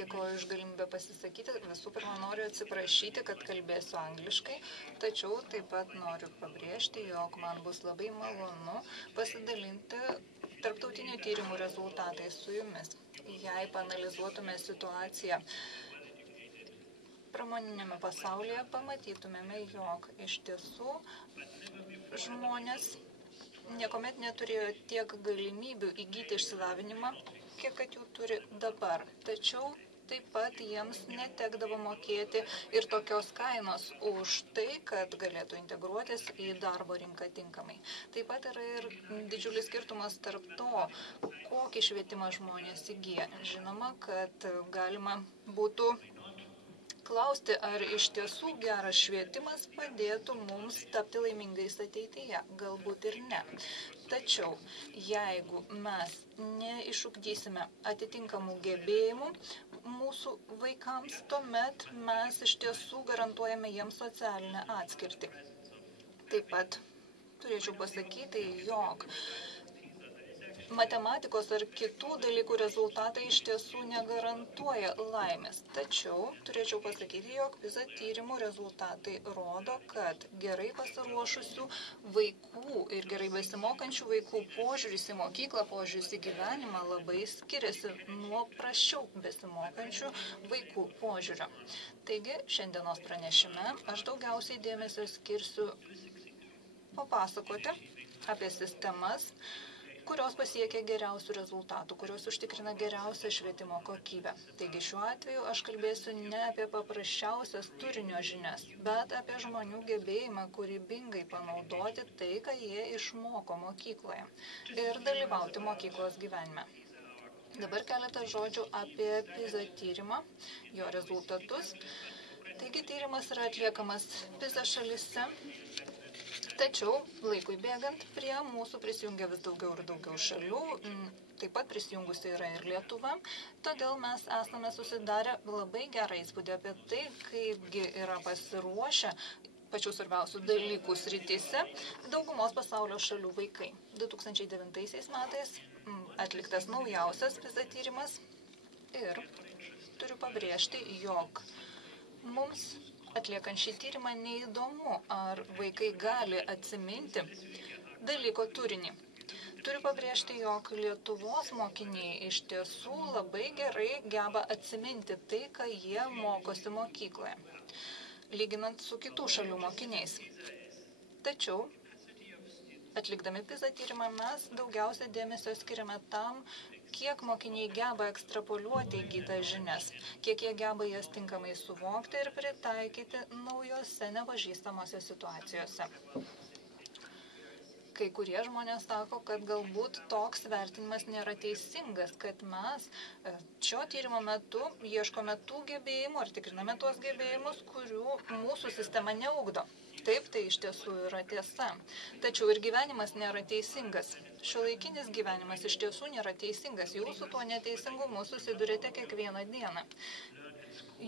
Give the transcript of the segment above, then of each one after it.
dėkoju už galimybę pasisakyti. Visų pirma, noriu atsiprašyti, kad kalbėsiu angliškai, tačiau taip pat noriu pabrėžti, jog man bus labai malonu pasidalinti tarptautinių tyrimų rezultatais su jumis. Jei paanalizuotume situaciją pramoninėme pasaulyje, pamatytumėme, jog iš tiesų žmonės niekuomet neturėjo tiek galimybių įgyti išsilavinimą, kiek kad jų turi dabar. Tačiau taip pat jiems netekdavo mokėti ir tokios kainos už tai, kad galėtų integruotis į darbo rinką tinkamai. Taip pat yra ir didžiulis skirtumas tarp to, kokį švietimą žmonės įgyja. Žinoma, kad galima būtų klausti, ar iš tiesų geras švietimas padėtų mums tapti laimingais ateityje. Galbūt ir ne. Tačiau, jeigu mes neišugdysime atitinkamų gebėjimų mūsų vaikams, tuomet mes iš tiesų garantuojame jiems socialinę atskirtį. Taip pat turėčiau pasakyti, jog matematikos ar kitų dalykų rezultatai iš tiesų negarantuoja laimės. Tačiau turėčiau pasakyti, jog PISA tyrimų rezultatai rodo, kad gerai pasiruošusių vaikų ir gerai besimokančių vaikų požiūris į mokyklą, požiūris į gyvenimą labai skiriasi nuo prasčiau besimokančių vaikų požiūrio. Taigi, šiandienos pranešime aš daugiausiai dėmesio skirsiu papasakoti apie sistemas, kurios pasiekia geriausių rezultatų, kurios užtikrina geriausią švietimo kokybę. Taigi šiuo atveju aš kalbėsiu ne apie paprasčiausias turinio žinias, bet apie žmonių gebėjimą kūrybingai panaudoti tai, ką jie išmoko mokykloje ir dalyvauti mokyklos gyvenime. Dabar keletą žodžių apie PISA tyrimą, jo rezultatus. Taigi tyrimas yra atliekamas PISA šalyse. Tačiau laikui bėgant prie mūsų prisijungia vis daugiau ir daugiau šalių, taip pat prisijungusi yra ir Lietuva, todėl mes esame susidarę labai gerą įspūdį apie tai, kaipgi yra pasiruošę pačių svarbiausių dalykų srityse daugumos pasaulio šalių vaikai. 2009 metais atliktas naujausias PISA tyrimas ir turiu pabrėžti, jog mums atliekant šį tyrimą neįdomu, ar vaikai gali atsiminti dalyko turinį. Turiu pabrėžti, jog Lietuvos mokiniai iš tiesų labai gerai geba atsiminti tai, ką jie mokosi mokykloje, lyginant su kitų šalių mokiniais. Tačiau, atlikdami PISA tyrimą, mes daugiausia dėmesio skiriame tam, kiek mokiniai geba ekstrapoliuoti įgytas žinias, kiek jie geba jas tinkamai suvokti ir pritaikyti naujose nepažįstamose situacijose. Kai kurie žmonės sako, kad galbūt toks vertinimas nėra teisingas, kad mes šio tyrimo metu ieškome tų gebėjimų ar tikriname tuos gebėjimus, kurių mūsų sistema neugdo. Taip, tai iš tiesų yra tiesa. Tačiau ir gyvenimas nėra teisingas. Šiuolaikinis gyvenimas iš tiesų nėra teisingas. Jūs su tuo neteisingumu susidurite kiekvieną dieną.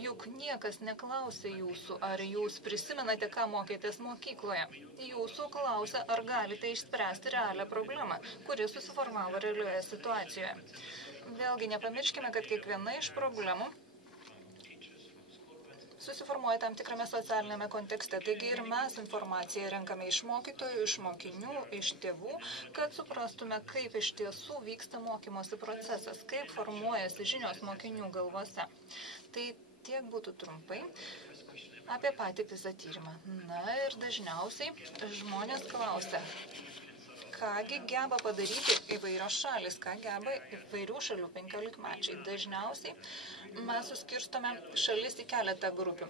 Juk niekas neklausia jūsų, ar jūs prisimenate, ką mokėtės mokykloje. Jūsų klausia, ar galite išspręsti realią problemą, kuri susiformavo realioje situacijoje. Vėlgi nepamirškime, kad kiekviena iš problemų susiformuoja tam tikrame socialinėme kontekste. Taigi ir mes informaciją renkame iš mokytojų, iš mokinių, iš tėvų, kad suprastume, kaip iš tiesų vyksta mokymosi procesas, kaip formuojasi žinios mokinių galvose. Tai tiek būtų trumpai apie patį PISA tyrimą. Na ir dažniausiai žmonės klausia, kągi geba padaryti įvairios šalis, ką geba įvairių šalių 15-mečiai. Dažniausiai mes suskirstome šalis į keletą grupių.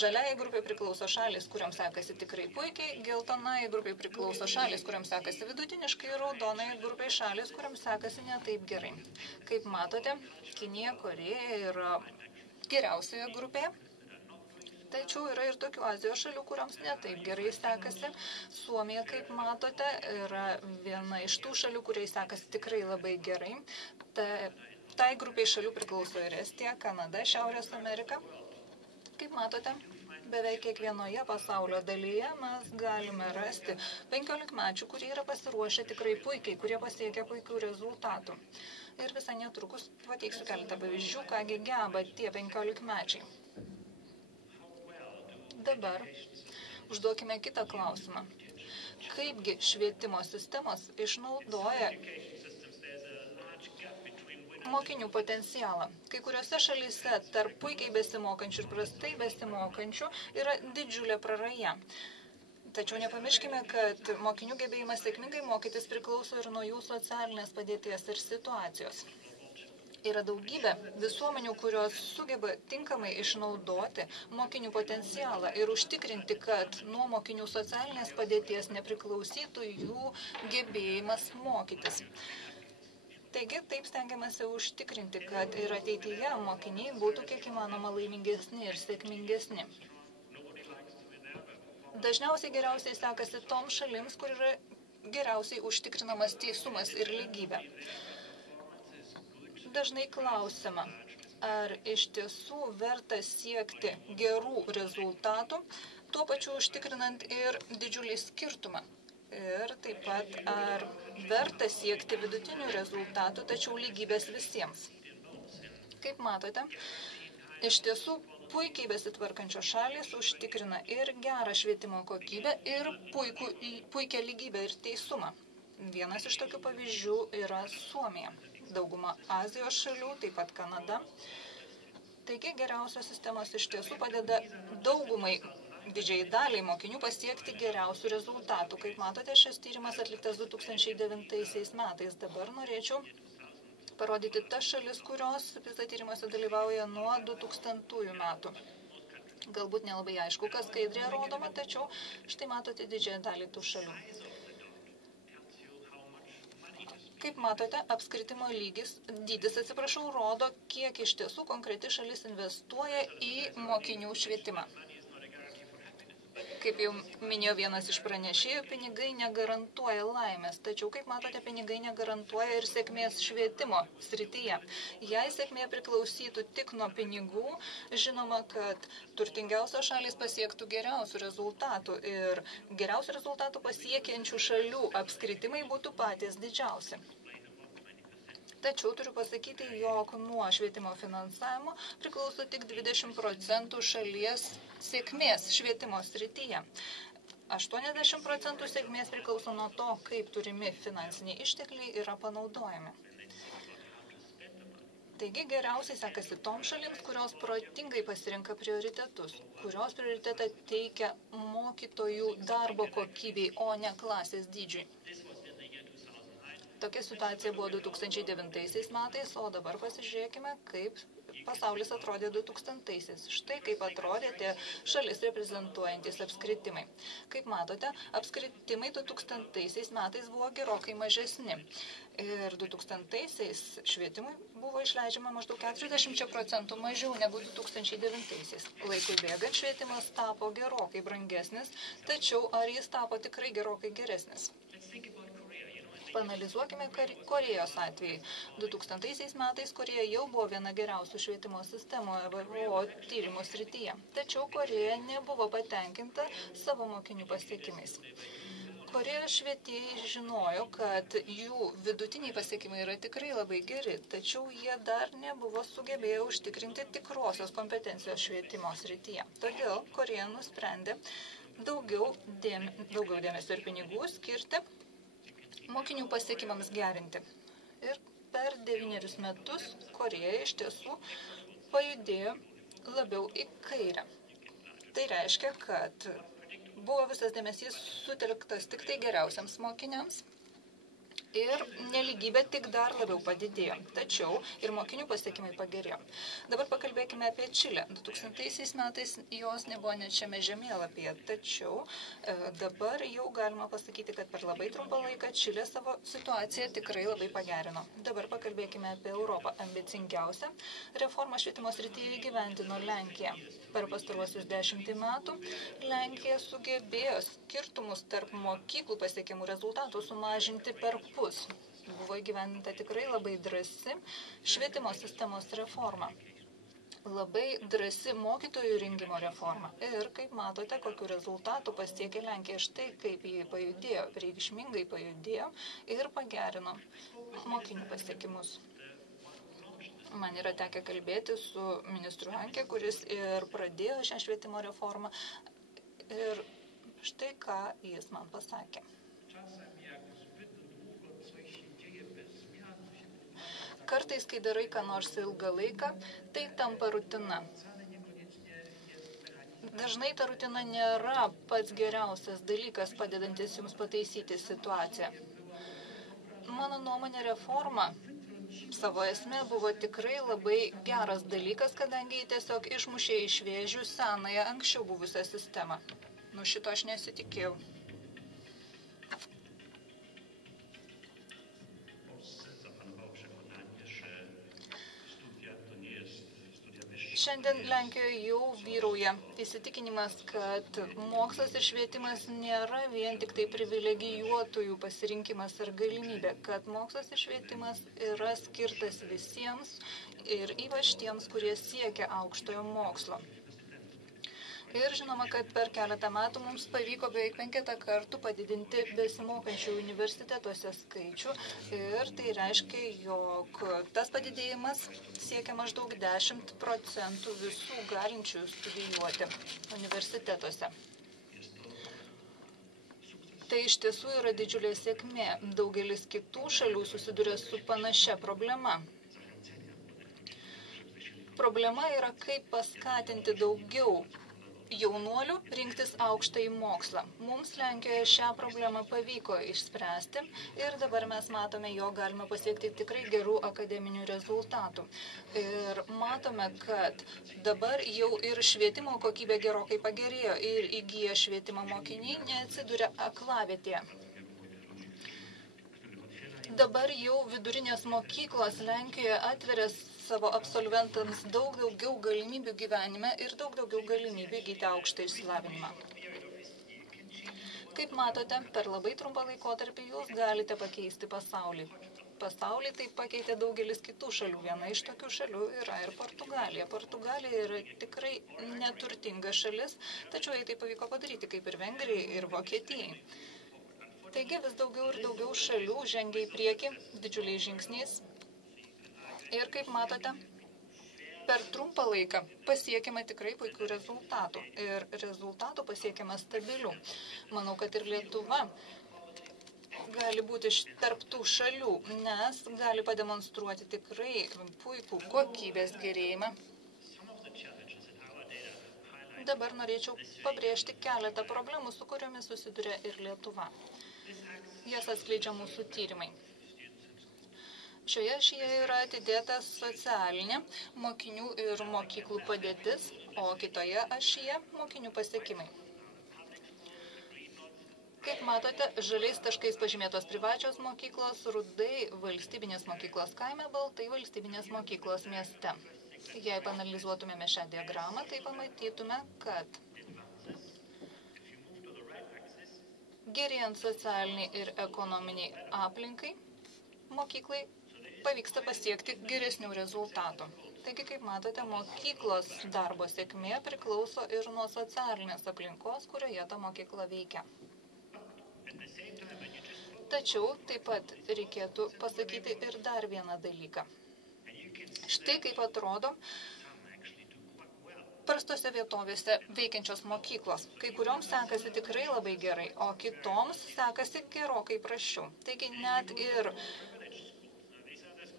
Žaliai grupiai priklauso šalis, kuriams sekasi tikrai puikiai, geltonai grupiai priklauso šalis, kuriams sekasi vidutiniškai, raudonai grupiai šalis, kuriams sekasi ne taip gerai. Kaip matote, Kinija, Korėja yra geriausioje grupėje. Tačiau yra ir tokių Azijos šalių, kuriams netaip gerai sekasi. Suomija, kaip matote, yra viena iš tų šalių, kuriai sekasi tikrai labai gerai. Tai grupiai šalių priklauso ir Estija, Kanada, Šiaurės Amerika. Kaip matote, beveik kiekvienoje pasaulio dalyje mes galime rasti 15-mečių, kurie yra pasiruošę tikrai puikiai, kurie pasiekia puikių rezultatų. Ir visai netrukus pateiksiu keletą pavyzdžių, kągi geba tie 15-mečiai. Dabar užduokime kitą klausimą. Kaipgi švietimo sistemos išnaudoja mokinių potencialą. Kai kuriuose šalyse tarp puikiai besimokančių ir prastai besimokančių yra didžiulė praraja. Tačiau nepamirškime, kad mokinių gebėjimas sėkmingai mokytis priklauso ir nuo jų socialinės padėties ir situacijos. Yra daugybė visuomenių, kurios sugeba tinkamai išnaudoti mokinių potencialą ir užtikrinti, kad nuo mokinių socialinės padėties nepriklausytų jų gebėjimas mokytis. Taigi, taip stengiamasi užtikrinti, kad ir ateityje mokiniai būtų kiek įmanoma laimingesni ir sėkmingesni. Dažniausiai geriausiai sekasi toms šalims, kur yra geriausiai užtikrinamas teisumas ir lygybė. Dažnai klausima, ar iš tiesų verta siekti gerų rezultatų, tuo pačiu užtikrinant ir didžiulį skirtumą. Ir taip pat, ar verta siekti vidutinių rezultatų, tačiau lygybės visiems. Kaip matote, iš tiesų puikiai besitvarkančios šalys užtikrina ir gerą švietimo kokybę, ir puikią lygybę ir teisumą. Vienas iš tokių pavyzdžių yra Suomija. Dauguma Azijos šalių, taip pat Kanada. Taigi geriausios sistemos iš tiesų padeda daugumai didžiai daliai mokinių pasiekti geriausių rezultatų. Kaip matote, šis tyrimas atliktas 2009 metais. Dabar norėčiau parodyti tas šalis, kurios PISA tyrimuose dalyvauja nuo 2000 metų. Galbūt nelabai aišku, kas skaidrėje rodoma, tačiau štai matote didžiąją dalį tų šalių. Kaip matote, apskritimo dydis, rodo, kiek iš tiesų konkreti šalis investuoja į mokinių švietimą. Kaip jau minėjo vienas iš pranešėjų, pinigai negarantuoja laimės, tačiau, kaip matote, pinigai negarantuoja ir sėkmės švietimo srityje. Jei sėkmė priklausytų tik nuo pinigų, žinoma, kad turtingiausios šalys pasiektų geriausių rezultatų ir geriausių rezultatų pasiekiančių šalių apskritimai būtų patys didžiausi. Tačiau turiu pasakyti, jog nuo švietimo finansavimo priklauso tik 20% šalies sėkmės švietimo srityje. 80% sėkmės priklauso nuo to, kaip turimi finansiniai ištekliai yra panaudojami. Taigi geriausiai sekasi toms šalims, kurios protingai pasirenka prioritetus, kurios prioritetą teikia mokytojų darbo kokybei, o ne klasės dydžiui. Tokia situacija buvo 2009 metais, o dabar pasižiūrėkime, kaip pasaulis atrodė 2000-aisiais. Štai kaip atrodė tie šalis reprezentuojantis apskritimai. Kaip matote, apskritimai 2000-aisiais metais buvo gerokai mažesni. Ir 2000-aisiais švietimui buvo išleidžiama maždaug 40% mažiau negu 2009-aisiais. Laikui bėgant švietimas tapo gerokai brangesnis, tačiau ar jis tapo tikrai gerokai geresnis? Paanalizuokime Korėjos atvejį. 2000 metais Korėja jau buvo viena geriausių švietimo sistemų EBPO tyrimų srityje. Tačiau Korėja nebuvo patenkinta savo mokinių pasiekimais. Korėjos švietėjai žinojo, kad jų vidutiniai pasiekimai yra tikrai labai geri, tačiau jie dar nebuvo sugebėję užtikrinti tikrosios kompetencijos švietimo srityje. Todėl Korėja nusprendė daugiau dėmesio ir pinigų skirti mokinių pasiekimams gerinti. Ir per 9 metus Korėja iš tiesų pajudėjo labiau į kairę. Tai reiškia, kad buvo visas dėmesys sutelktas tik tai geriausiams mokiniams ir nelygybė tik dar labiau padidėjo. Tačiau ir mokinių pasiekimai pagerėjo. Dabar pakalbėkime apie Čilę. 2000 metais jos nebuvo net šiame žemėlapyje, tačiau dabar jau galima pasakyti, kad per labai trumpą laiką Čilė savo situaciją tikrai labai pagerino. Dabar pakalbėkime apie Europą. Ambicingiausią reformą švietimo srityje įgyvendino Lenkija. Per pastaruosius 10 metų Lenkija sugebėjo skirtumus tarp mokyklų pasiekimų rezultatų sumažinti perpus. Buvo įgyvendinta tikrai labai drąsi švietimo sistemos reforma. labai drąsi mokytojų rengimo reforma. Ir kaip matote, kokiu rezultatu pasiekė Lenkija, štai kaip jį pajudėjo, reikšmingai pajudėjo ir pagerino mokinių pasiekimus. Man yra tekę kalbėti su ministru Hankė, kuris ir pradėjo šią švietimo reformą. Ir štai ką jis man pasakė. Kartais, kai darai ką nors ilgą laiką, tai tampa rutina. Dažnai ta rutina nėra pats geriausias dalykas, padedantis jums pataisyti situaciją. Mano nuomonė, reforma savo esmė buvo tikrai labai geras dalykas, kadangi jį tiesiog išmušė iš vėžių senąją anksčiau buvusią sistemą. Šito aš nesitikėjau. Šiandien Lenkijoje jau vyrauja įsitikinimas, kad mokslas ir švietimas nėra vien tik tai privilegijuotųjų pasirinkimas ar galimybė, kad mokslas ir švietimas yra skirtas visiems ir ypač tiems, kurie siekia aukštojo mokslo. Ir žinoma, kad per keletą metų mums pavyko beveik 5 kartų padidinti besimokančių universitetuose skaičių ir tai reiškia, jog tas padidėjimas siekia maždaug 10% visų galinčių studijuoti universitetuose. Tai iš tiesų yra didžiulė sėkmė. Daugelis kitų šalių susiduria su panašia problema. Problema yra, kaip paskatinti daugiau jaunuolių rinktis aukštąjį mokslą. Mums Lenkijoje šią problemą pavyko išspręsti ir dabar mes matome, jog galime pasiekti tikrai gerų akademinių rezultatų. Ir matome, kad dabar jau ir švietimo kokybė gerokai pagerėjo ir įgyję švietimo mokiniai neatsiduria aklavietėje. Dabar jau vidurinės mokyklos Lenkijoje atveria savo absolventams daug daugiau galimybių gyvenime ir daug daugiau galimybių įgyti aukštą išsilavinimą. Kaip matote, per labai trumpą laikotarpį jūs galite pakeisti pasaulį. Pasaulį taip pakeitė daugelis kitų šalių. Viena iš tokių šalių yra ir Portugalija. Portugalija yra tikrai neturtinga šalis, tačiau jai tai pavyko padaryti, kaip ir Vengrijai ir Vokietijai. Taigi vis daugiau ir daugiau šalių žengia į priekį didžiuliais žingsniais. Ir kaip matote, per trumpą laiką pasiekiama tikrai puikių rezultatų. Ir rezultatų pasiekiama stabilių. Manau, kad ir Lietuva gali būti tarp tų šalių, nes gali pademonstruoti tikrai puikų kokybės gerėjimą. Dabar norėčiau pabrėžti keletą problemų, su kuriomis susiduria ir Lietuva. Jas atskleidžia mūsų tyrimai. Šioje ašyje yra atidėta socialinė mokinių ir mokyklų padėtis, o kitoje ašyje mokinių pasiekimai. Kaip matote, žaliais taškais pažymėtos privačios mokyklos, rudai valstybinės mokyklos kaime, baltai valstybinės mokyklos mieste. Jei paanalizuotumėme šią diagramą, tai pamatytume, kad gerėjant socialiniai ir ekonominiai aplinkai, mokyklai pavyksta pasiekti geresnių rezultatų. Taigi, kaip matote, mokyklos darbo sėkmė priklauso ir nuo socialinės aplinkos, kurioje ta mokykla veikia. Tačiau taip pat reikėtų pasakyti ir dar vieną dalyką. Štai kaip atrodo prastose vietovėse veikiančios mokyklos. Kai kurioms sekasi tikrai labai gerai, o kitoms sekasi gerokai prasčiau. Taigi net ir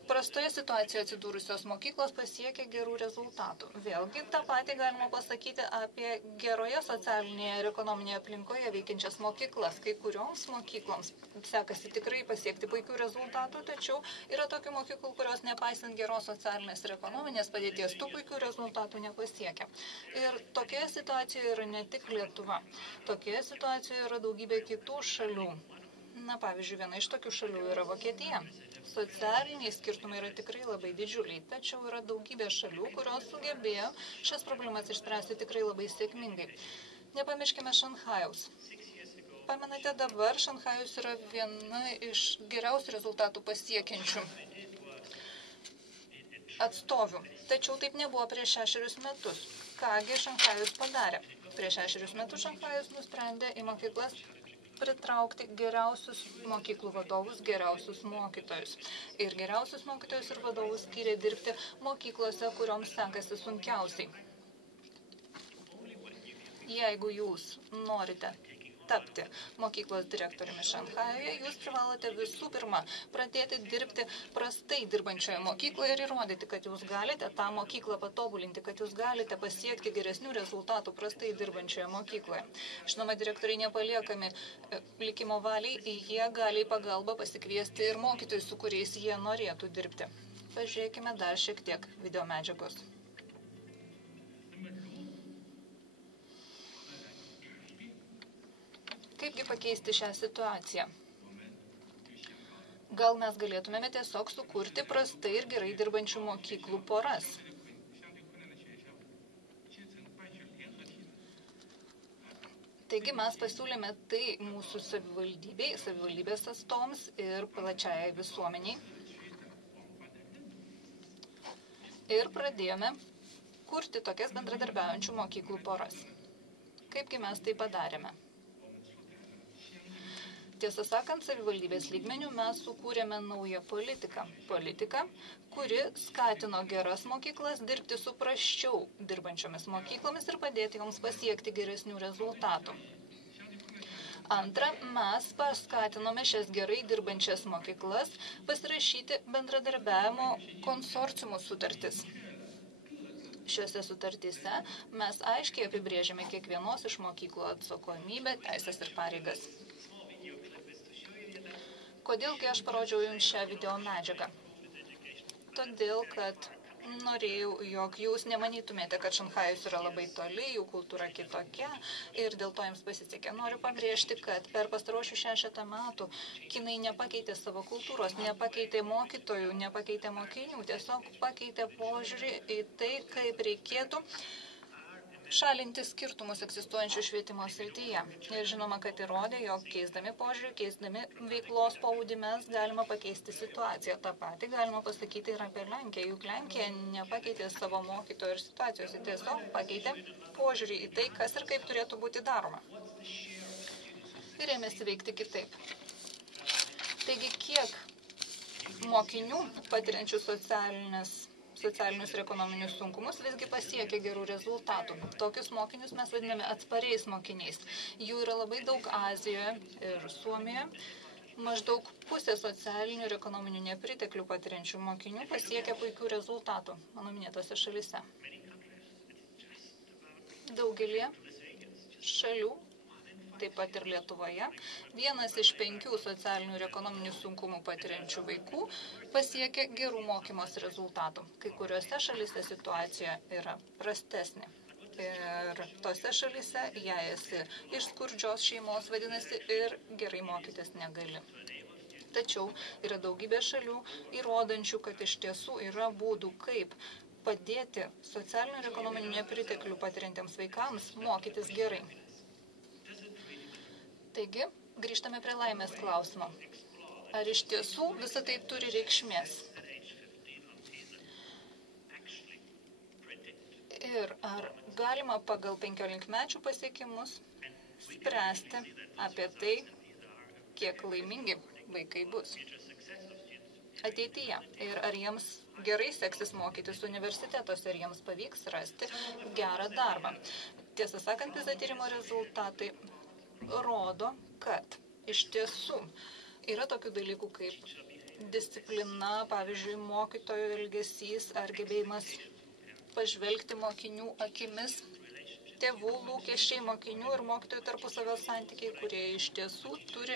prastoje situacijoje atsidūrusios mokyklos pasiekia gerų rezultatų. Vėlgi, tą patį galima pasakyti apie geroje socialinėje ir ekonominėje aplinkoje veikiančias mokyklas. Kai kurioms mokykloms sekasi tikrai pasiekti puikių rezultatų, tačiau yra tokių mokyklų, kurios nepaisant geros socialinės ir ekonominės padėties, tų puikių rezultatų nepasiekia. Ir tokioje situacijoje yra ne tik Lietuva. Tokioje situacijoje yra daugybė kitų šalių. Pavyzdžiui, viena iš tokių šalių yra Vokietija. Socialiniai skirtumai yra tikrai labai didžiuliai, tačiau yra daugybė šalių, kurios sugebėjo šias problemas išspręsti tikrai labai sėkmingai. Nepamirškime Šanchajaus. Pamenate, dabar Šanchajus yra viena iš geriausių rezultatų pasiekiančių atstovių. Tačiau taip nebuvo prieš 6 metus. Kągi Šanchajus padarė? Prieš 6 metus Šanchajus nusprendė į mokyklas pritraukti geriausius mokyklų vadovus, geriausius mokytojus. Ir geriausius mokytojus ir vadovus skyrė dirbti mokyklose, kurioms sekasi sunkiausiai. Jeigu jūs norite tapti mokyklos direktoriumi Šanchajuje, jūs privalote visų pirma pradėti dirbti prastai dirbančioje mokykloje ir įrodyti, kad jūs galite tą mokyklą patobulinti, kad jūs galite pasiekti geresnių rezultatų prastai dirbančioje mokykloje. Žinoma, direktoriai nepaliekami likimo valiai, jie gali į pagalbą pasikviesti ir mokytojus, su kuriais jie norėtų dirbti. Pažiūrėkime dar šiek tiek video medžiagos. Kaipgi pakeisti šią situaciją? Gal mes galėtumėme tiesiog sukurti prastai ir gerai dirbančių mokyklų poras? Taigi mes pasiūlėme tai mūsų savivaldybės atstovams ir plačiai visuomeniai. Ir pradėjome kurti tokias bendradarbiaujančių mokyklų poras. Kaipgi mes tai padarėme? Tiesą sakant, savivaldybės lygmenių mes sukūrėme naują politiką. Politiką, kuri skatino geras mokyklas dirbti su prasčiau dirbančiomis mokyklomis ir padėti joms pasiekti geresnių rezultatų. Antra, mes paskatinome šias gerai dirbančias mokyklas pasirašyti bendradarbiavimo konsorciumų sutartis. Šiuose sutartyse mes aiškiai apibrėžiame kiekvienos iš mokyklų atsakomybę, teisės ir pareigas. Kodėlgi aš parodžiau jums šią video medžiagą? Todėl, kad norėjau, jog jūs nemanytumėte, kad Šanchajus yra labai toli, jų kultūra kitokia ir dėl to jums pasisekė. Noriu pabrėžti, kad per pastaruosius 6 metų kinai nepakeitė savo kultūros, nepakeitė mokytojų, nepakeitė mokinių, tiesiog pakeitė požiūrį į tai, kaip reikėtų šalinti skirtumus egzistuojančių švietimo srityje. Ir žinoma, kad įrodė, jog keisdami požiūrį, keisdami veiklos pobūdį mes galima pakeisti situaciją. Ta pati galima pasakyti ir apie Lenkiją. Juk Lenkija nepakeitė savo mokytojų ir situacijos, jis tiesiog pakeitė požiūrį į tai, kas ir kaip turėtų būti daroma. Ir ėmėsi veikti kitaip. Taigi, kiek mokinių patiriančių socialinius ir ekonominius sunkumus visgi pasiekia gerų rezultatų. Tokius mokinius mes vadiname atspariais mokiniais. Jų yra labai daug Azijoje ir Suomijoje. Maždaug pusė socialinių ir ekonominių nepriteklių patiriančių mokinių pasiekia puikių rezultatų mano minėtose šalyse. Daugelį šalių, taip pat ir Lietuvoje, 1 iš 5 socialinių ir ekonominių sunkumų patiriančių vaikų pasiekia gerų mokymos rezultatų. Kai kuriuose šalyse situacija yra prastesnė. Ir tose šalyse, jei esi iš skurdžios šeimos, vadinasi, ir gerai mokytis negali. Tačiau yra daugybė šalių įrodančių, kad iš tiesų yra būdų, kaip padėti socialinių ir ekonominių nepriteklių patiriantiems vaikams mokytis gerai. Taigi, grįžtame prie laimės klausimo. Ar iš tiesų visą tai turi reikšmės? Ir ar galima pagal 15-mečių pasiekimus spręsti apie tai, kiek laimingi vaikai bus ateityje? Ir ar jiems gerai seksis mokytis universitetuose, ar jiems pavyks rasti gerą darbą? Tiesą sakant, PISA tyrimo rezultatai rodo, kad iš tiesų yra tokių dalykų kaip disciplina, pavyzdžiui, mokytojo elgesys ar gebėjimas pažvelgti mokinių akimis, tėvų lūkesčiai, mokinių ir mokytojų tarpusavio santykiai, kurie iš tiesų turi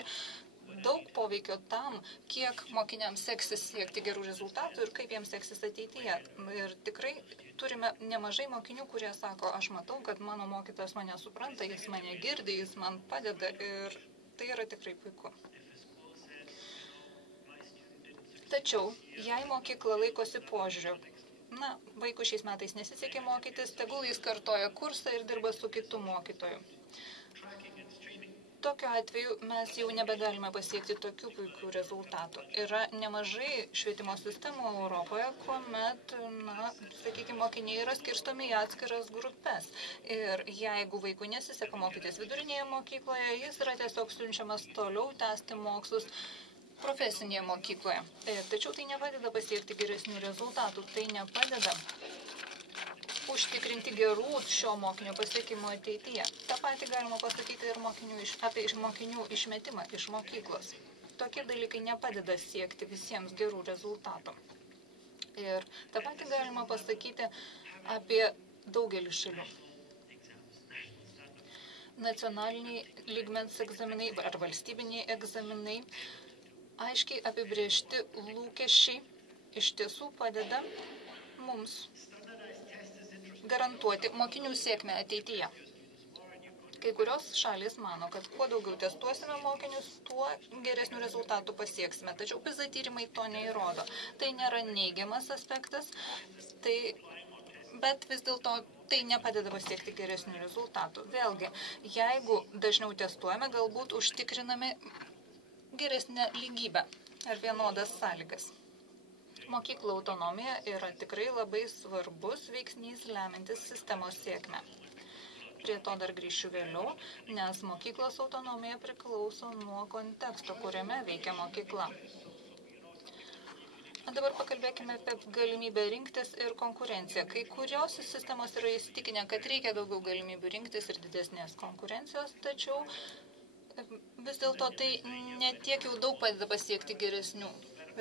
daug poveikio tam, kiek mokiniams seksis siekti gerų rezultatų ir kaip jiems seksis ateityje. Ir tikrai turime nemažai mokinių, kurie sako, aš matau, kad mano mokytojas mane supranta, jis mane girdi, jis man padeda ir tai yra tikrai puiku. Tačiau, jei mokykla laikosi požiūrio, vaikų šiais metais nesisekė mokytis, tegul jis kartoja kursą ir dirba su kitu mokytoju. Tokiu atveju mes jau nebegalime pasiekti tokių puikių rezultatų. Yra nemažai švietimo sistemų Europoje, kuomet, sakykime, mokiniai yra skirstomi į atskiras grupės. Ir jeigu vaikui nesiseka mokytis vidurinėje mokykloje, jis yra tiesiog siunčiamas toliau tęsti mokslus profesinėje mokykloje. Tačiau tai nepadeda pasiekti geresnių rezultatų. Tai nepadeda užtikrinti gerų šio mokinio pasiekimo ateityje. Ta pati galima pasakyti ir apie mokinių išmetimą iš mokyklos. Tokie dalykai nepadeda siekti visiems gerų rezultatų. Ir tą patį galima pasakyti apie daugelį šalių. Nacionaliniai lygmens egzaminai ar valstybiniai egzaminai, aiškiai apibrėžti lūkesčiai iš tiesų padeda mums garantuoti mokinių sėkmę ateityje. Kai kurios šalys mano, kad kuo daugiau testuosime mokinius, tuo geresnių rezultatų pasieksime. Tačiau PISA tyrimai to neįrodo. Tai nėra neigiamas aspektas, bet vis dėlto tai nepadeda pasiekti geresnių rezultatų. Vėlgi, jeigu dažniau testuojame, galbūt užtikriname geresnę lygybę ar vienodas sąlygas. Mokyklų autonomija yra tikrai labai svarbus veiksnys lemiantis sistemos sėkmę. Prie to dar grįšiu vėliau, nes mokyklos autonomija priklauso nuo konteksto, kuriame veikia mokykla. Dabar pakalbėkime apie galimybę rinktis ir konkurenciją. Kai kurios sistemos yra įsitikinę, kad reikia daugiau galimybių rinktis ir didesnės konkurencijos, tačiau vis dėlto tai netiek jau daug padeda pasiekti geresnių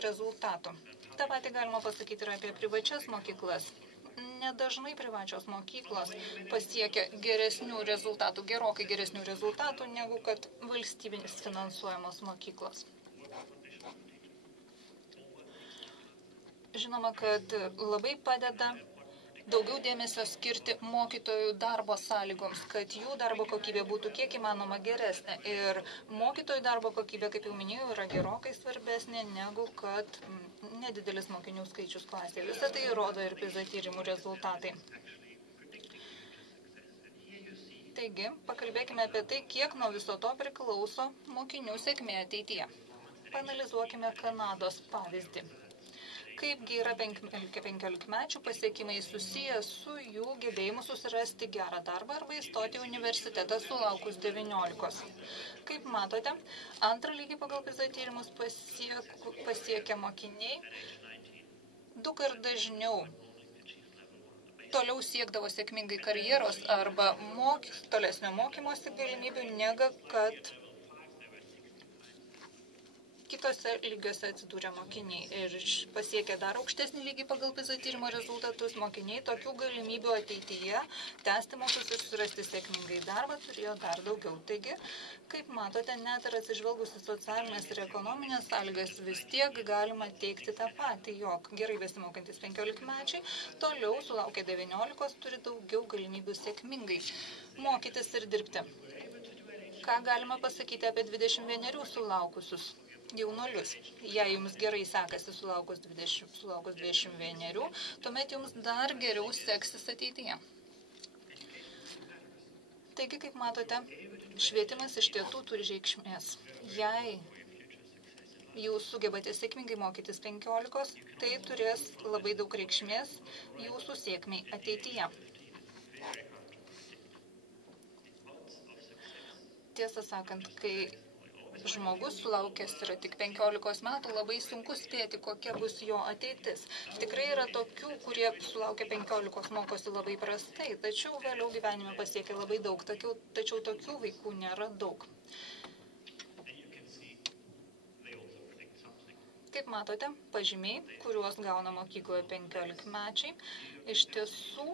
rezultatų. Ta pati galima pasakyti ir apie privačias mokyklas. Nedažnai privačios mokyklos pasiekia geresnių rezultatų, gerokai geresnių rezultatų, negu kad valstybinis finansuojamos mokyklos. Žinoma, kad labai padeda daugiau dėmesio skirti mokytojų darbo sąlygoms, kad jų darbo kokybė būtų kiek įmanoma geresnė. Ir mokytojų darbo kokybė, kaip jau minėjau, yra gerokai svarbesnė negu kad nedidelis mokinių skaičius klasėje. Visą tai rodo ir PISA tyrimų rezultatai. Taigi, pakalbėkime apie tai, kiek nuo viso to priklauso mokinių sėkmė ateityje. Paanalizuokime Kanados pavyzdį. Kaipgi yra 15-mečių pasiekimai susiję su jų gebėjimu susirasti gerą darbą arba įstoti į universitetą sulaukus 19. Kaip matote, antrą lygį pagal PISA tyrimus pasiekę mokiniai 2 kart dažniau toliau siekdavo sėkmingai karjeros arba tolesnio mokymosi galimybių, negu kad kitose lygiuose atsidūrė mokiniai. Ir pasiekę dar aukštesnį lygį pagal PISA tyrimo rezultatus, mokiniai tokių galimybių ateityje tęsti mokslus ir surasti sėkmingai darbą turėjo dar daugiau. Taigi, kaip matote, net ir atsižvelgus į socialinės ir ekonominės sąlygas, vis tiek galima teigti tą patį, jog gerai besimokantis 15-mečiai toliau sulaukę 19 turi daugiau galimybių sėkmingai mokytis ir dirbti. Ką galima pasakyti apie 21 sulaukusius jaunuolius? Jei jums gerai sekasi sulaukus 21, tuomet jums dar geriau seksis ateityje. Taigi, kaip matote, švietimas iš tiesų turi reikšmės. Jei jūs sugebate sėkmingai mokytis 15, tai turės labai daug reikšmės jūsų sėkmei ateityje. Tiesą sakant, kai žmogus sulaukęs yra tik 15 metų, labai sunku spėti, kokia bus jo ateitis. Tikrai yra tokių, kurie sulaukia 15 mokosi labai prastai, tačiau vėliau gyvenime pasiekia labai daug, tačiau tokių vaikų nėra daug. Kaip matote, pažymiai, kuriuos gauna mokykloje 15-mečiai, iš tiesų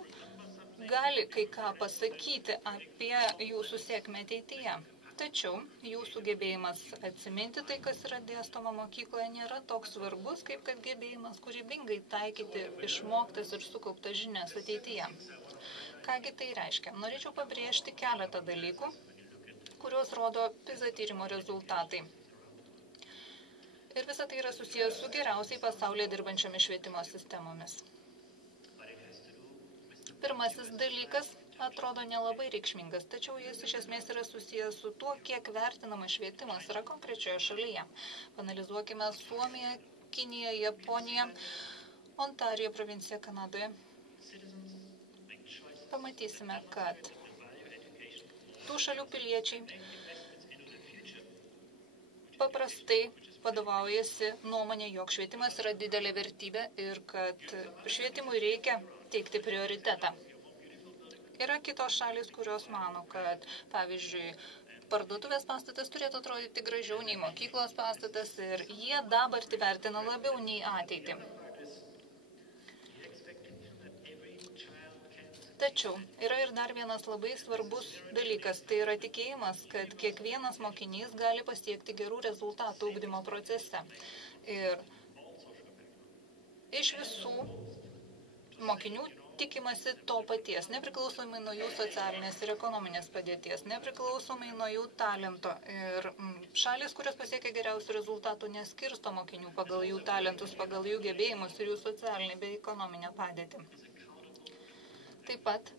gali kai ką pasakyti apie jūsų sėkmę ateityje. Tačiau jūsų gebėjimas atsiminti tai, kas yra dėstoma mokykloje, nėra toks svarbus, kaip kad gebėjimas kūrybingai taikyti išmoktas ir sukauptas žinias ateityje. Kągi tai reiškia? Norėčiau pabrėžti keletą dalykų, kuriuos rodo PISA tyrimo rezultatai. Ir visa tai yra susijęs su geriausiai pasaulyje dirbančiomis švietimo sistemomis. Pirmasis dalykas atrodo nelabai reikšmingas, tačiau jis iš esmės yra susijęs su tuo, kiek vertinamas švietimas yra konkrečioje šalyje. Panalizuokime Suomiją, Kiniją, Japoniją, Ontarijo provinciją Kanadoje. Pamatysime, kad tų šalių piliečiai paprastai vadovaujasi nuomonė, jog švietimas yra didelė vertybė ir kad švietimui reikia teikti prioritetą. Yra kitos šalis, kurios mano, kad, pavyzdžiui, parduotuvės pastatas turėtų atrodyti gražiau nei mokyklos pastatas ir jie dabartį vertina labiau nei ateitį. Tačiau yra ir dar vienas labai svarbus dalykas, tai yra tikėjimas, kad kiekvienas mokinys gali pasiekti gerų rezultatų ugdymo procese. Ir iš visų mokinių tikimasi to paties, nepriklausomai nuo jų socialinės ir ekonominės padėties, nepriklausomai nuo jų talento. Ir šalis, kurios pasiekia geriausių rezultatų, neskirsto mokinių pagal jų talentus, pagal jų gebėjimus ir jų socialinę bei ekonominę padėtį. Taip pat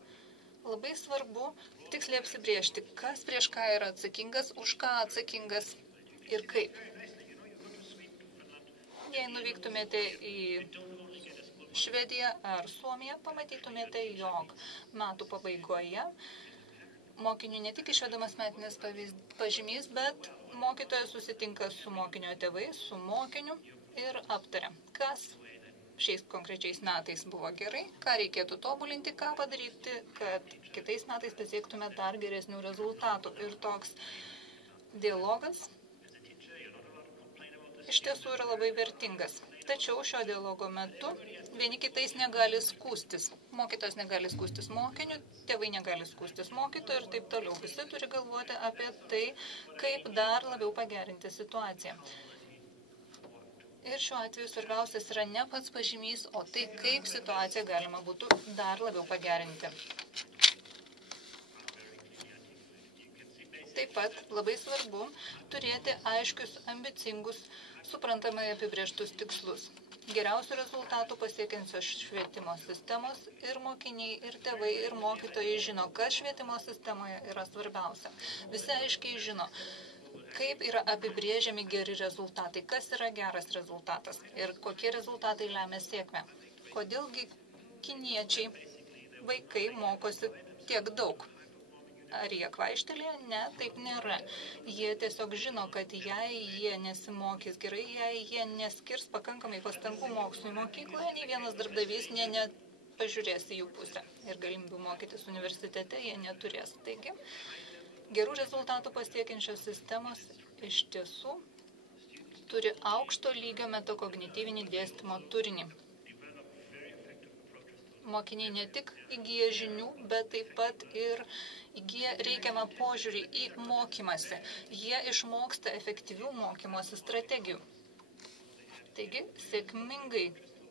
labai svarbu tiksliai apsibrėžti, kas prieš ką yra atsakingas, už ką atsakingas ir kaip. Jei nuvyktumėte į Švediją ar Suomiją, pamatytumėte, jog metų pabaigoje mokinių ne tik išvedamas metinis pažymys, bet mokytojas susitinka su mokinio tėvais, su mokiniu ir aptaria, kas šiais konkrečiais metais buvo gerai, ką reikėtų tobulinti, ką padaryti, kad kitais metais pasiektume dar geresnių rezultatų. Ir toks dialogas iš tiesų yra labai vertingas. Tačiau šio dialogo metu vieni kitais negali skųstis. Mokytojas negali skųstis mokiniu, tėvai negali skųstis mokytoju ir taip toliau. Visi turi galvoti apie tai, kaip dar labiau pagerinti situaciją. Ir šiuo atveju svarbiausias yra ne pats pažymys, o tai, kaip situaciją galima būtų dar labiau pagerinti. Taip pat labai svarbu turėti aiškius, ambicingus, suprantamai apibrėžtus tikslus. Geriausių rezultatų pasiekiančios švietimo sistemos ir mokiniai, ir tėvai, ir mokytojai žino, kas švietimo sistemoje yra svarbiausia. Visi aiškiai žino, kaip yra apibrėžiami geri rezultatai, kas yra geras rezultatas ir kokie rezultatai lemia sėkmę. Kodėlgi kiniečiai vaikai mokosi tiek daug? Ar jie kvaištelė? Ne, taip nėra. Jie tiesiog žino, kad jei jie nesimokys gerai, jei jie neskirs pakankamai pastangų mokslui mokykloje, nei vienas darbdavys nepažiūrės į jų pusę. Ir galimybių mokytis universitete jie neturės. Taigi, gerų rezultatų pasiekiančios sistemos iš tiesų turi aukšto lygio metokognityvinį dėstymo turinį. Mokiniai ne tik įgyja žinių, bet taip pat ir įgyja reikiamą požiūrį į mokymąsi. Jie išmoksta efektyvių mokymosi strategijų. Taigi, sėkmingai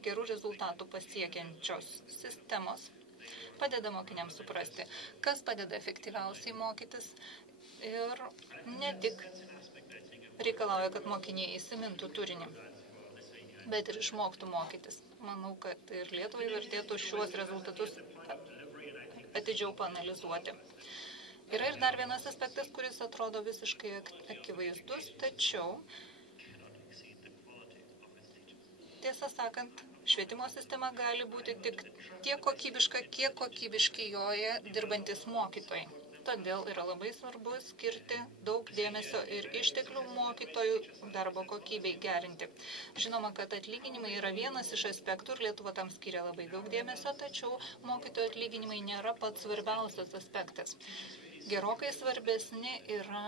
gerų rezultatų pasiekiančios sistemos padeda mokiniams suprasti, kas padeda efektyviausiai mokytis ir ne tik reikalauja, kad mokiniai įsimintų turinį, bet ir išmoktų mokytis. Manau, kad ir Lietuvai vertėtų šiuos rezultatus atidžiau paanalizuoti. Yra ir dar vienas aspektas, kuris atrodo visiškai akivaizdus, tačiau, tiesą sakant, švietimo sistema gali būti tik tiek kokybiška, kiek kokybiški joje dirbantis mokytojai. Todėl yra labai svarbu skirti daug dėmesio ir išteklių mokytojų darbo kokybei gerinti. Žinoma, kad atlyginimai yra vienas iš aspektų ir Lietuva tam skiria labai daug dėmesio, tačiau mokytojų atlyginimai nėra pats svarbiausias aspektas. Gerokai svarbesni yra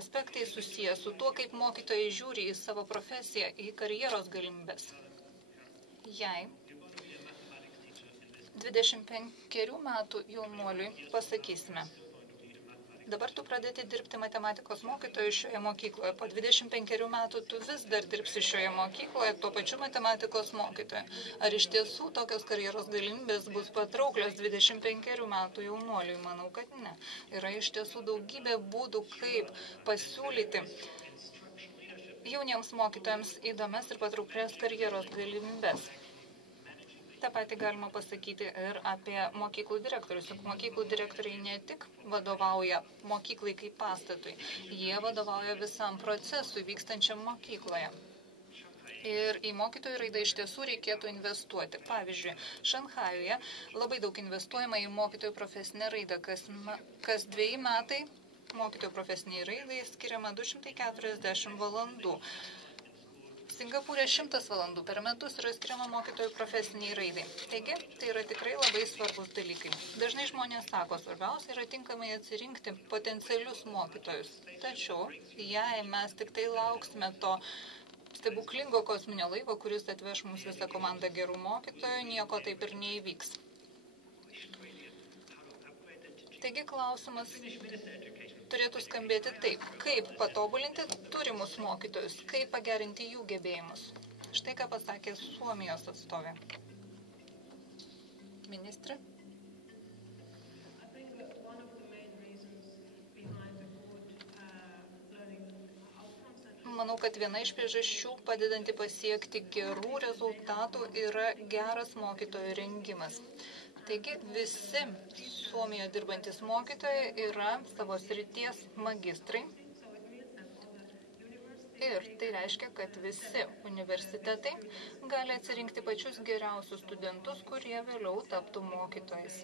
aspektai susiję su tuo, kaip mokytojai žiūri į savo profesiją, į karjeros galimybes. Jei 25 metų jaunuoliui pasakysime, dabar tu pradėti dirbti matematikos mokytoju šioje mokykloje, po 25 metų tu vis dar dirbsi šioje mokykloje, tuo pačiu matematikos mokytoju. Ar iš tiesų tokios karjeros galimybės bus patrauklios 25 metų jaunuoliui? Manau, kad ne. Yra iš tiesų daugybė būdų, kaip pasiūlyti jauniems mokytojams įdomias ir patrauklias karjeros galimybės. tą patį galima pasakyti ir apie mokyklų direktorius. Mokyklų direktoriai ne tik vadovauja mokyklai kaip pastatui, jie vadovauja visam procesui vykstančiam mokykloje. Ir į mokytojų raidą iš tiesų reikėtų investuoti. Pavyzdžiui, Šanchajuje labai daug investuojama į mokytojų profesinę raidą. Kas 2 metai mokytojų profesiniai raidai skiriama 240 valandų. Singapūre 100 valandų per metus yra skiriama mokytojų profesiniai raidai. Taigi, tai yra tikrai labai svarbus dalykai. Dažnai žmonės sako, svarbiausia yra tinkamai atsirinkti potencialius mokytojus. Tačiau, jei mes tik tai lauksime to stebuklingo kosminio laivo, kuris atveš mums visą komandą gerų mokytojų, nieko taip ir neįvyks. Taigi klausimas turėtų skambėti taip, kaip patobulinti turimus mokytojus, kaip pagerinti jų gebėjimus. Štai ką pasakė Suomijos atstovė. Ministrė? Manau, kad viena iš priežasčių padedanti pasiekti gerų rezultatų yra geras mokytojų rengimas. Taigi visi Suomijoje dirbantis mokytojai yra savo srities magistrai. Ir tai reiškia, kad visi universitetai gali atsirinkti pačius geriausius studentus, kurie vėliau taptų mokytojais.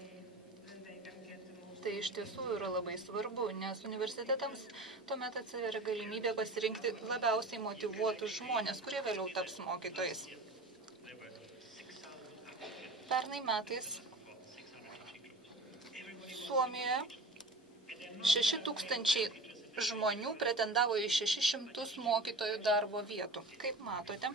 Tai iš tiesų yra labai svarbu, nes universitetams tuomet atsiveria galimybė pasirinkti labiausiai motyvuotus žmonės, kurie vėliau taps mokytojais. Pernai metais Suomijoje 6000 žmonių pretendavo į 600 mokytojų darbo vietų. Kaip matote,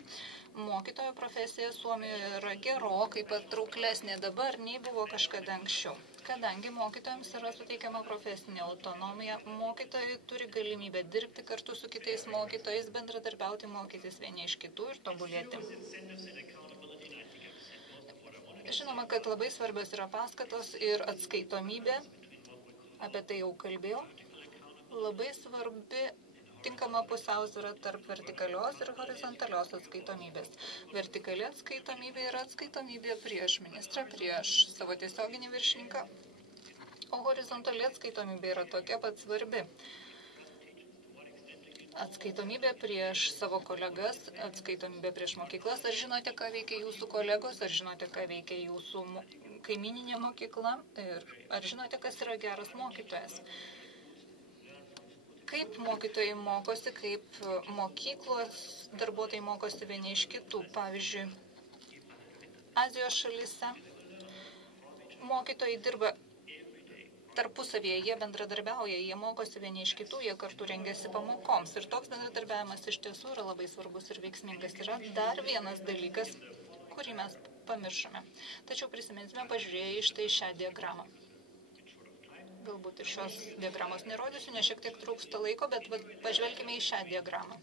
mokytojo profesija Suomijoje yra gerokai patrauklesnė dabar, nei buvo kažkada anksčiau. Kadangi mokytojams yra suteikiama profesinė autonomija, mokytojai turi galimybę dirbti kartu su kitais mokytojais, bendradarbiauti, mokytis vieni iš kitų ir tobulėti. Žinoma, kad labai svarbios yra paskatos ir atskaitomybė, apie tai jau kalbėjau. Labai svarbi tinkama pusiausvyra tarp vertikalios ir horizontalios atskaitomybės. Vertikali atskaitomybė yra atskaitomybė prieš ministrą, prieš savo tiesioginį viršininką, o horizontali atskaitomybė yra tokia pat svarbi. Atskaitomybė prieš savo kolegas, atskaitomybė prieš mokyklas. Ar žinote, ką veikia jūsų kolegos, ar žinote, ką veikia jūsų kaimininė mokykla, ir ar žinote, kas yra geras mokytojas. Kaip mokytojai mokosi, kaip mokyklos darbuotojai mokosi vieni iš kitų. Pavyzdžiui, Azijos šalyse mokytojai dirba tarpusavėje, jie bendradarbiauja, jie mokosi vieni iš kitų, jie kartu rengiasi pamokoms. Ir toks bendradarbiavimas iš tiesų yra labai svarbus ir veiksmingas. Yra dar vienas dalykas, kurį mes pamiršome. Tačiau prisiminsime pažiūrėję iš tai šią diagramą. Galbūt ir šios diagramos nerodysiu, nes šiek tiek trūksta laiko, bet pažvelkime į šią diagramą.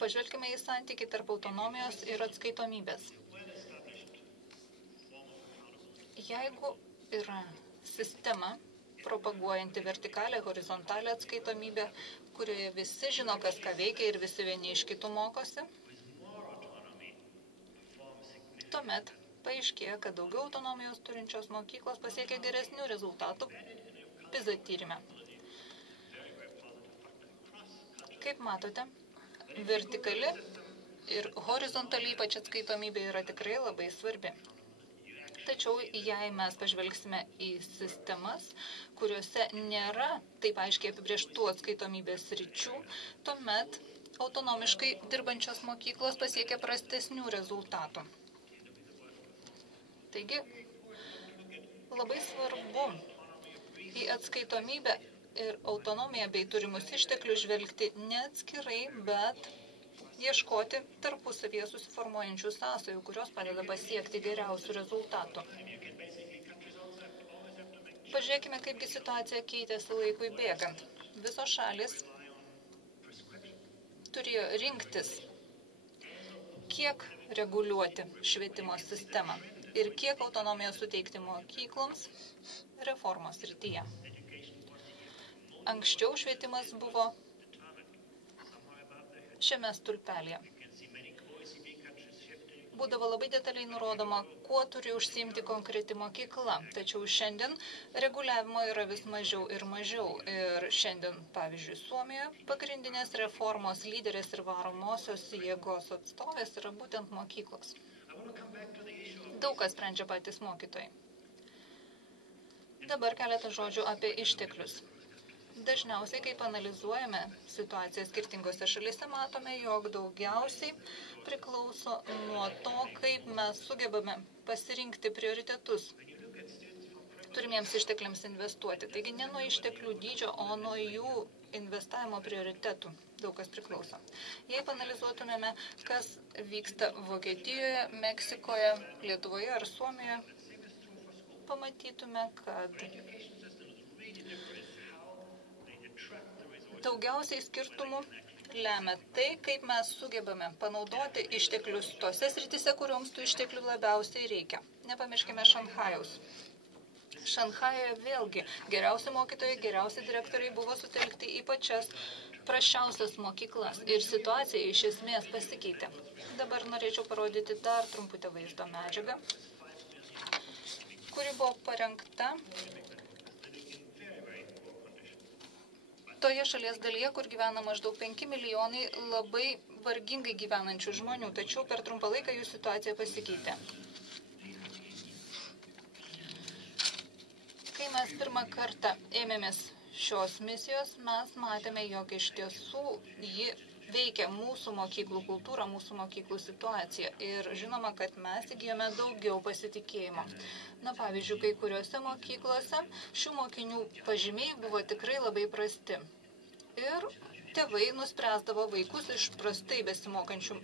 Pažvelkime į santykį tarp autonomijos ir atskaitomybės. Jeigu yra sistema propaguojanti vertikalę, horizontalę atskaitomybę, kurioje visi žino, kas ką veikia ir visi vieni iš kitų mokosi, tuomet paaiškėja, kad daugiau autonomijos turinčios mokyklos pasiekia geresnių rezultatų PISA tyrime. Kaip matote, vertikali ir horizontali ypač atskaitomybė yra tikrai labai svarbi. Tačiau, jei mes pažvelgsime į sistemas, kuriuose nėra taip aiškiai apibrieštų atskaitomybės sričių, tuomet autonomiškai dirbančios mokyklos pasiekia prastesnių rezultatų. Taigi, labai svarbu į atskaitomybę ir autonomiją bei turimus išteklius žvelgti ne atskirai, bet ieškoti tarpusavyje susiformuojančių sąsajų, kurios padeda pasiekti geriausių rezultatų. Pažiūrėkime, kaipgi situacija keitėsi laikui bėgant. Visos šalis turėjo rinktis, kiek reguliuoti švietimo sistemą ir kiek autonomijos suteikti mokykloms reformos srityje. Anksčiau švietimas buvo šiame stulpelėje. būdavo labai detaliai nurodoma, kuo turi užsiimti konkreti mokykla. Tačiau šiandien reguliavimo yra vis mažiau ir mažiau. Ir šiandien, pavyzdžiui, Suomijoje pagrindinės reformos lyderės ir varomosios jėgos atstovės yra būtent mokyklos. Daug kas sprendžia patys mokytojai. Dabar keletą žodžių apie išteklius. Dažniausiai, kaip analizuojame situaciją skirtingose šalyse, matome, jog daugiausiai priklauso nuo to, kaip mes sugebame pasirinkti prioritetus turimiems ištekliams investuoti. Taigi ne nuo išteklių dydžio, o nuo jų investavimo prioritetų daug kas priklauso. Jei panalizuotumėme, kas vyksta Vokietijoje, Meksikoje, Lietuvoje ar Suomijoje, pamatytume, kad daugiausiai skirtumų lemia tai, kaip mes sugebame panaudoti išteklius tose srityse, kurioms tų išteklių labiausiai reikia. Nepamirškime Šanchajaus. Šanchajoje vėlgi geriausi mokytojai, geriausi direktoriai buvo sutelkti į pačias prasčiausias mokyklas ir situacija iš esmės pasikeitė. Dabar norėčiau parodyti dar trumputę vaizdo medžiagą, kuri buvo parengta toje šalies dalyje, kur gyvena maždaug 5 milijonai labai vargingai gyvenančių žmonių, tačiau per trumpą laiką jų situacija pasikeitė. Kai mes pirmą kartą ėmėmės šios misijos, mes matėme, jog iš tiesų ji veikia mūsų mokyklų kultūrą, mūsų mokyklų situaciją. Ir žinoma, kad mes įgijome daugiau pasitikėjimo. Na, pavyzdžiui, kai kuriuose mokyklose šių mokinių pažymiai buvo tikrai labai prasti. Ir tėvai nuspręsdavo vaikus iš prastai besimokančių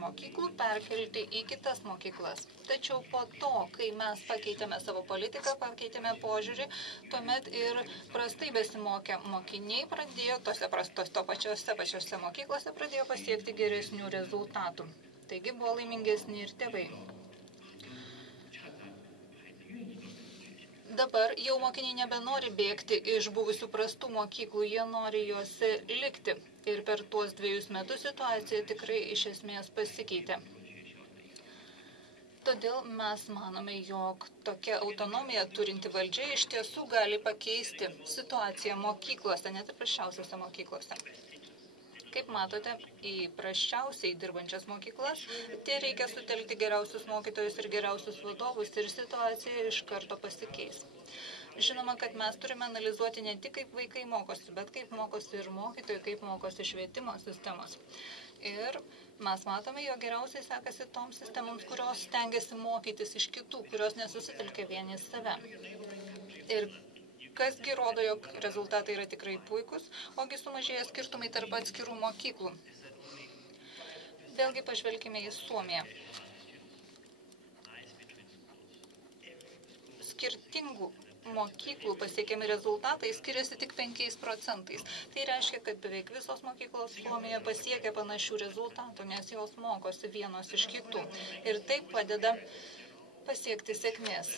mokyklų perkelti į kitas mokyklas. Tačiau po to, kai mes pakeitėme savo politiką, pakeitėme požiūrį, tuomet ir prastai besimokę mokiniai pradėjo to pačiose mokyklose pradėjo pasiekti geresnių rezultatų. Taigi buvo laimingesni ir tėvai. Dabar jau mokiniai nebenori bėgti iš buvusių prastų mokyklų, jie nori juose likti. Ir per tuos 2 metus situacija tikrai iš esmės pasikeitė. Todėl mes manome, jog tokia autonomija turinti valdžia iš tiesų gali pakeisti situaciją mokyklose, net ir prasčiausiose mokyklose. Kaip matote, į prasčiausiai dirbančias mokyklas, tai reikia sutelkti geriausius mokytojus ir geriausius vadovus ir situacija iš karto pasikeis. Žinoma, kad mes turime analizuoti ne tik kaip vaikai mokosi, bet kaip mokosi ir mokytojai, kaip mokosi švietimo sistemos. Ir mes matome, jog geriausiai sekasi toms sistemoms, kurios stengiasi mokytis iš kitų, kurios nesusitelkia vieni save. Ir kasgi rodo, jog rezultatai yra tikrai puikus, ogi sumažėja skirtumai tarp atskirų mokyklų. Vėlgi pažvelkime į Suomiją. Skirtingų mokyklų pasiekiami rezultatai skiriasi tik 5%. Tai reiškia, kad beveik visos mokyklos Suomijoje pasiekia panašių rezultatų, nes jos mokosi vienos iš kitų. Ir tai padeda pasiekti sėkmės.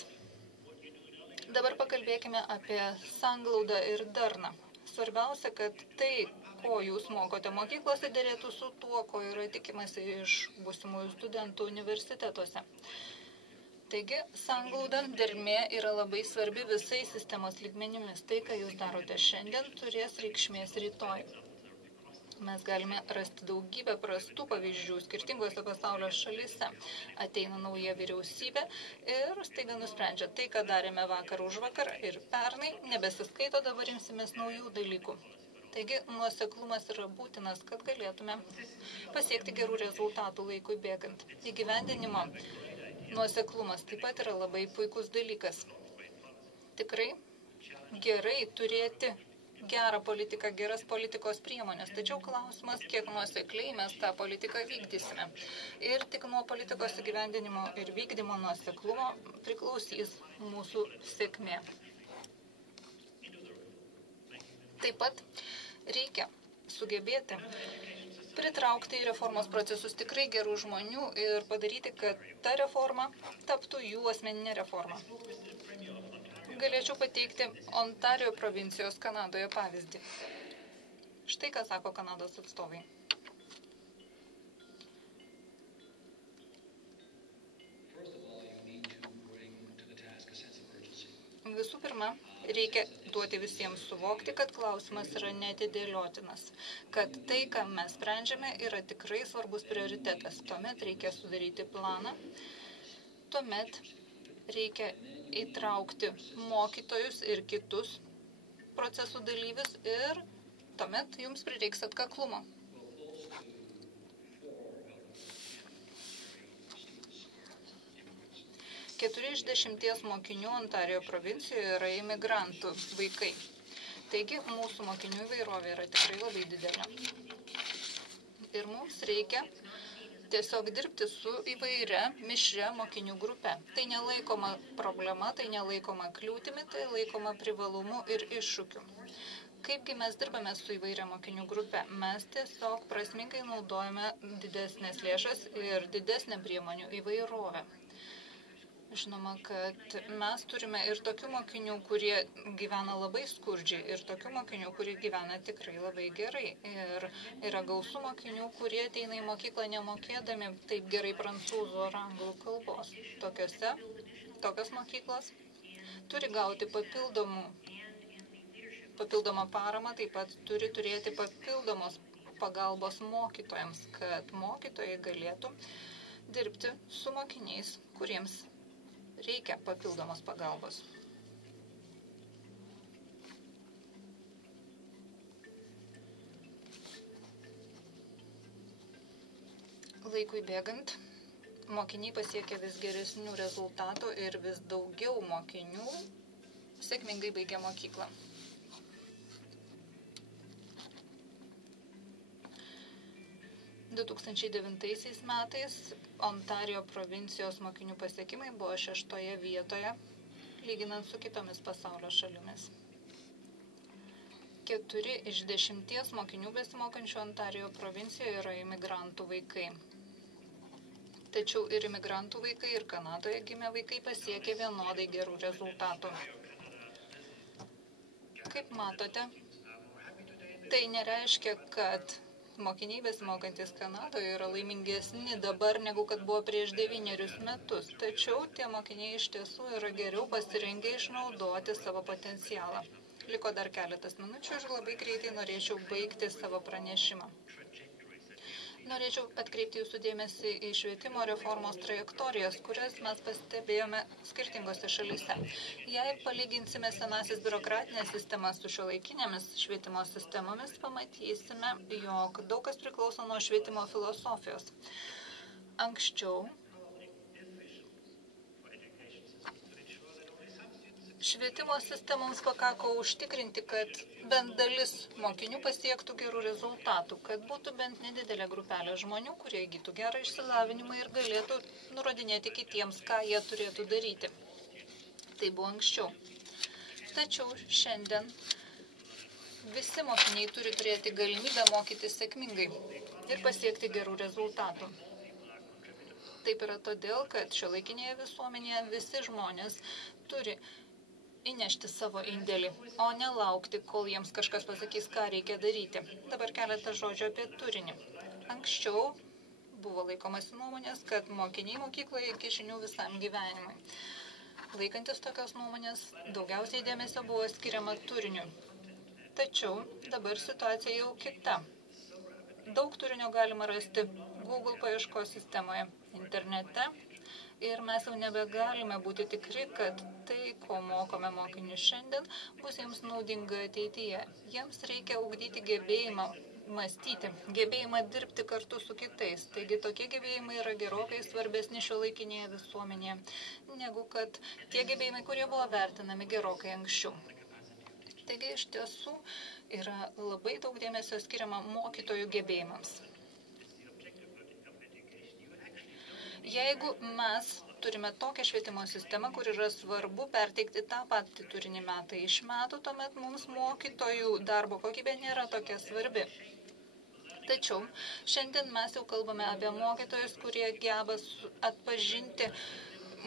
Dabar pakalbėkime apie sanglaudą ir darną. Svarbiausia, kad tai, ko jūs mokote mokyklose, dėrėtų su tuo, ko yra tikimasi iš būsimųjų studentų universitetuose. Taigi, sanglauda, dermė yra labai svarbi visais sistemos lygmenimis. Tai, ką jūs darote šiandien, turės reikšmės rytoj. Mes galime rasti daugybę prastų pavyzdžių skirtingose pasaulio šalyse. Ateina nauja vyriausybė ir staiga nusprendžia tai, ką darėme vakar už vakar ir pernai, nebesiskaito, dabar imsimės naujų dalykų. Taigi, nuoseklumas yra būtinas, kad galėtume pasiekti gerų rezultatų laikui bėgant. Įgyvendinimo nuoseklumas taip pat yra labai puikus dalykas. Tikrai gerai turėti gerą politiką, geras politikos priemonės. Tačiau klausimas, kiek nuosekliai mes tą politiką vykdysime. Ir tik nuo politikos įgyvendinimo ir vykdymo nuoseklumo priklausys mūsų sėkmė. Taip pat reikia sugebėti pritraukti į reformos procesus tikrai gerų žmonių ir padaryti, kad ta reforma taptų jų asmeninė reforma. Galėčiau pateikti Ontarijo provincijos Kanadoje pavyzdį. Štai ką sako Kanados atstovai. Visų pirma, reikia duoti visiems suvokti, kad klausimas yra neatidėliotinas, kad tai, ką mes sprendžiame, yra tikrai svarbus prioritetas. Tuomet reikia sudaryti planą, tuomet reikia įtraukti mokytojus ir kitus procesų dalyvius ir tuomet jums prireiks atkaklumo. 4 iš 10 mokinių Ontarijo provincijoje yra imigrantų vaikai. Taigi, mūsų mokinių įvairovė yra tikrai labai didelė. Ir mums reikia tiesiog dirbti su įvairia mišria mokinių grupe. Tai nelaikoma problema, tai nelaikoma kliūtimi, tai laikoma privalumu ir iššūkiu. Kaipgi mes dirbame su įvairia mokinių grupe? Mes tiesiog prasmingai naudojame didesnės lėšas ir didesnę priemonių įvairovę. Žinoma, kad mes turime ir tokių mokinių, kurie gyvena labai skurdžiai, ir tokių mokinių, kurie gyvena tikrai labai gerai. Ir yra gausų mokinių, kurie ateina į mokyklą nemokėdami taip gerai prancūzų ar anglų kalbos. Tokios mokyklos turi gauti papildomą paramą, taip pat turi turėti papildomos pagalbos mokytojams, kad mokytojai galėtų dirbti su mokiniais, kuriems reikia papildomos pagalbos. Laikui bėgant, mokiniai pasiekia vis geresnių rezultatų ir vis daugiau mokinių sėkmingai baigia mokyklą. – 2009 metais Ontarijo provincijos mokinių pasiekimai buvo 6. vietoje, lyginant su kitomis pasaulio šalimis. 4 iš 10 mokinių besimokančių Ontarijo provincijoje yra imigrantų vaikai. Tačiau ir imigrantų vaikai, ir Kanadoje gimę vaikai pasiekė vienodai gerų rezultatų. Kaip matote, tai nereiškia, kad mokiniai besimokantis Kanadoje yra laimingesni dabar, negu kad buvo prieš 9 metus. Tačiau tie mokiniai iš tiesų yra geriau pasirengę išnaudoti savo potencialą. Liko dar keletas minučių ir labai greitai norėčiau baigti savo pranešimą. Norėčiau atkreipti jūsų dėmesį į švietimo reformos trajektorijas, kurias mes pastebėjome skirtingose šalyse. Jei palyginsime senasis biurokratinės sistemas su šiuolaikinėmis švietimo sistemomis, pamatysime, jog daug kas priklauso nuo švietimo filosofijos. Anksčiau švietimo sistemoms pakako užtikrinti, kad bent dalis mokinių pasiektų gerų rezultatų, kad būtų bent nedidelė grupelė žmonių, kurie įgytų gerą išsilavinimą ir galėtų nurodinėti kitiems, ką jie turėtų daryti. Tai buvo anksčiau. Tačiau šiandien visi mokiniai turi turėti galimybę mokytis sėkmingai ir pasiekti gerų rezultatų. Taip yra todėl, kad šiuolaikinėje visuomenėje visi žmonės turi įnešti savo indėlį, o nelaukti, kol jiems kažkas pasakys, ką reikia daryti. Dabar keletą žodžių apie turinį. Anksčiau buvo laikomasi nuomonės, kad mokiniai mokykloje iki žinių visam gyvenimui. Laikantis tokios nuomonės, daugiausiai dėmesio buvo skiriama turiniu. Tačiau dabar situacija jau kita. Daug turinio galima rasti Google paieškos sistemoje, internete. Ir mes jau nebegalime būti tikri, kad tai, ko mokome mokinius šiandien, bus jiems naudinga ateityje. Jiems reikia ugdyti gebėjimą mąstyti, gebėjimą dirbti kartu su kitais. Taigi tokie gebėjimai yra gerokai svarbesni šiuolaikinėje visuomenėje, negu kad tie gebėjimai, kurie buvo vertinami gerokai anksčiau. Taigi iš tiesų yra labai daug dėmesio skiriama mokytojų gebėjimams. Jeigu mes turime tokią švietimo sistemą, kur yra svarbu perteikti tą patį turinį metai iš metų, tuomet mums mokytojų darbo kokybė nėra tokia svarbi. Tačiau šiandien mes jau kalbame apie mokytojus, kurie geba atpažinti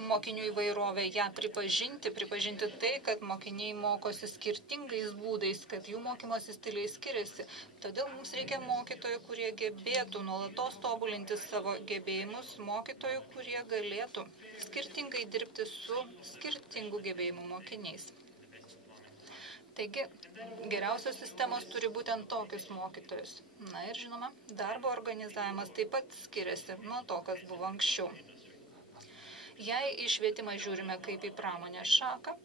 mokinių įvairovę, ją pripažinti tai, kad mokiniai mokosi skirtingais būdais, kad jų mokymosi stiliai skiriasi. Todėl mums reikia mokytojų, kurie gebėtų nuolatos tobulinti savo gebėjimus, mokytojų, kurie galėtų skirtingai dirbti su skirtingų gebėjimų mokiniais. Taigi, geriausios sistemos turi būtent tokius mokytojus. Na ir žinoma, darbo organizavimas taip pat skiriasi nuo to, kas buvo anksčiau. Jei į švietimą žiūrime kaip į pramonės šaką,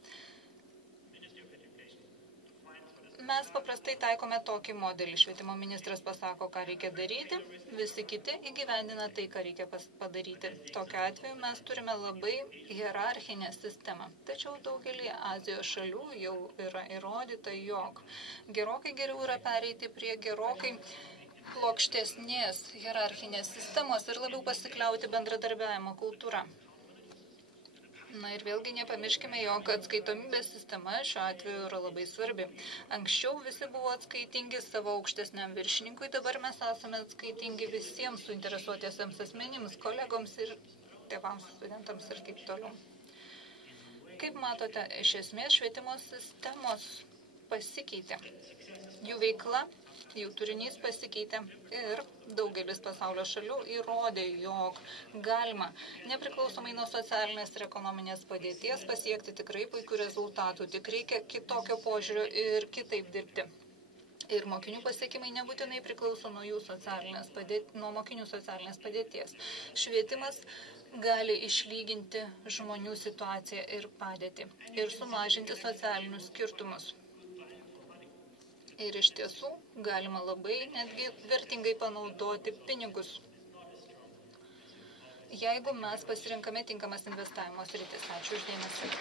mes paprastai taikome tokį modelį. Švietimo ministras pasako, ką reikia daryti, visi kiti įgyvendina tai, ką reikia padaryti. Tokiu atveju mes turime labai hierarchinę sistemą. Tačiau daugelį Azijos šalių jau yra įrodyta, jog gerokai geriau yra pereiti prie gerokai plokštesnės hierarchinės sistemos ir labiau pasikliauti bendradarbiavimo kultūra. Na ir vėlgi nepamirškime, jog atskaitomybės sistema šiuo atveju yra labai svarbi. Anksčiau visi buvo atskaitingi savo aukštesniam viršininkui, dabar mes esame atskaitingi visiems suinteresuotiesiems asmenims, kolegoms ir tėvams, studentams ir taip toliau. Kaip matote, iš esmės švietimo sistemos pasikeitė. Jų veikla, jų turinys pasikeitė ir daugelis pasaulio šalių įrodė, jog galima nepriklausomai nuo socialinės ir ekonominės padėties pasiekti tikrai puikių rezultatų, tik reikia kitokio požiūrio ir kitaip dirbti. Ir mokinių pasiekimai nebūtinai priklauso nuo nuo mokinių socialinės padėties. Švietimas gali išlyginti žmonių situaciją ir padėtį ir sumažinti socialinius skirtumus. Ir iš tiesų galima labai netgi vertingai panaudoti pinigus, jeigu mes pasirinkame tinkamas investavimo sritis. Ačiū uždėmesį.